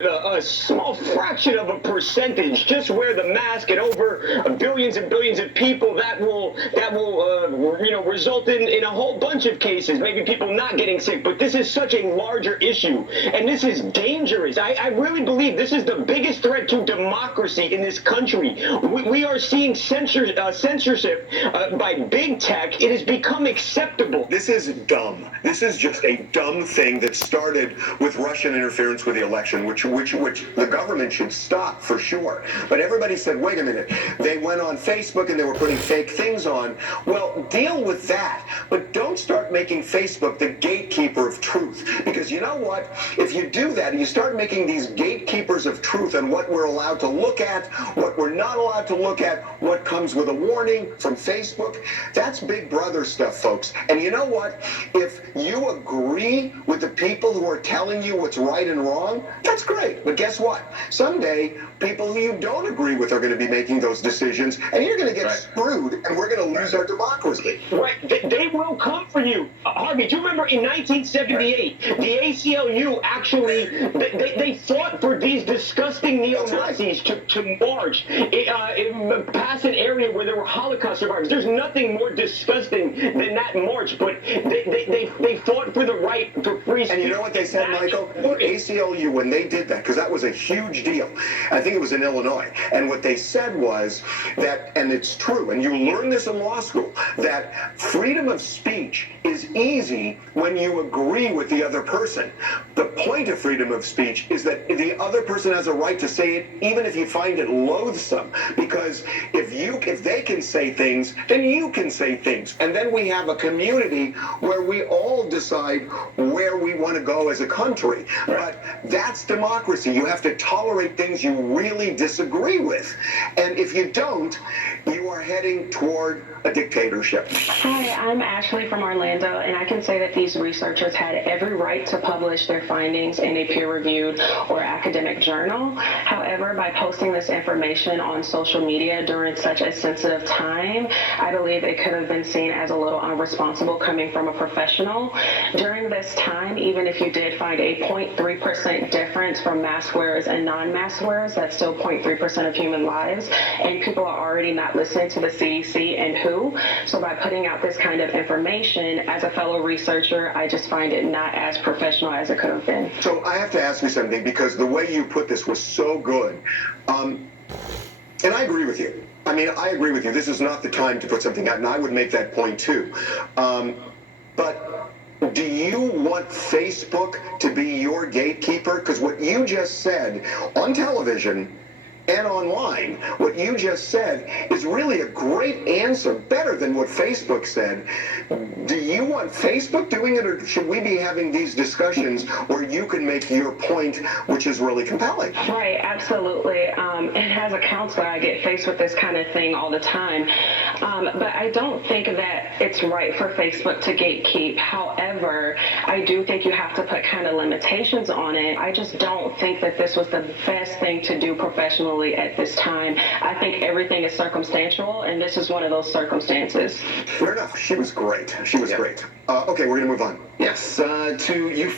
A small fraction of a percentage just wear the mask, and over billions and billions of people that will result in a whole bunch of cases, maybe people not getting sick. But this is such a larger issue, and this is dangerous. I really believe this is the biggest threat to democracy in this country. We are seeing censorship by big tech. It has become acceptable. This is dumb. This is just a dumb thing that started with Russian interference with the election, which the government should stop for sure. But everybody said, wait a minute, they went on Facebook and they were putting fake things on. Well, deal with that, but don't start making Facebook the gatekeeper of truth. Because you know what? If you do that, and you start making these gatekeepers of truth on what we're allowed to look at, what we're not allowed to look at, what comes with a warning from Facebook, that's Big Brother stuff, folks. And you know what? If you agree with the people who are telling you what's right and wrong, that's great. But guess what? Someday, people who you don't agree with are going to be making those decisions, and you're going to get screwed, and we're going to lose our democracy. Right. They will come for you. Harvey, do you remember in 1978, the ACLU actually, they fought for these disgusting neo-Nazis to march past an area where there were Holocaust survivors. There's nothing more disgusting than that march, but they fought for the right for free speech. And you know what they said, Michael? ACLU, when they did that, because that was a huge deal. I think it was in Illinois. And what they said was that, and it's true, and you learn this in law school, that freedom of speech is easy when you agree with the other person. The point of freedom of speech is that the other person has a right to say it, even if you find it loathsome. Because if they can say things, then you can say things. And then we have a community where we all decide where we want to go as a country. But that's democracy. You have to tolerate things you really disagree with. And if you don't, you are heading toward a dictatorship. Hi, I'm Ashley from Orlando, and I can say that these researchers had every right to publish their findings in a peer-reviewed or academic journal. However, by posting this information on social media during such a sensitive time, I believe it could have been seen as a little unresponsible coming from a professional. During this time, even if you did find a 0.3% difference from mask wearers and non-mask wearers, that's still 0.3% of human lives, and people are already not listening to the CDC and WHO. So by putting out this kind of information, as a fellow researcher, I just find it not as professional as it could have been. So I have to ask you something, because the way you put this was so good. And I agree with you. I mean, I agree with you. This is not the time to put something out, and I would make that point too. But do you want Facebook to be your gatekeeper? Because what you just said on television and online, what you just said is really a great answer, better than what Facebook said. Do you want Facebook doing it, or should we be having these discussions where you can make your point, which is really compelling? Right, absolutely. And as a counselor, I get faced with this kind of thing all the time. But I don't think that it's right for Facebook to gatekeep. However, I do think you have to put kind of limitations on it. I just don't think that this was the best thing to do professionally at this time. I think everything is circumstantial, and this is one of those circumstances. Fair enough. She was great. She was great. Okay, we're going to move on. Yes, to you.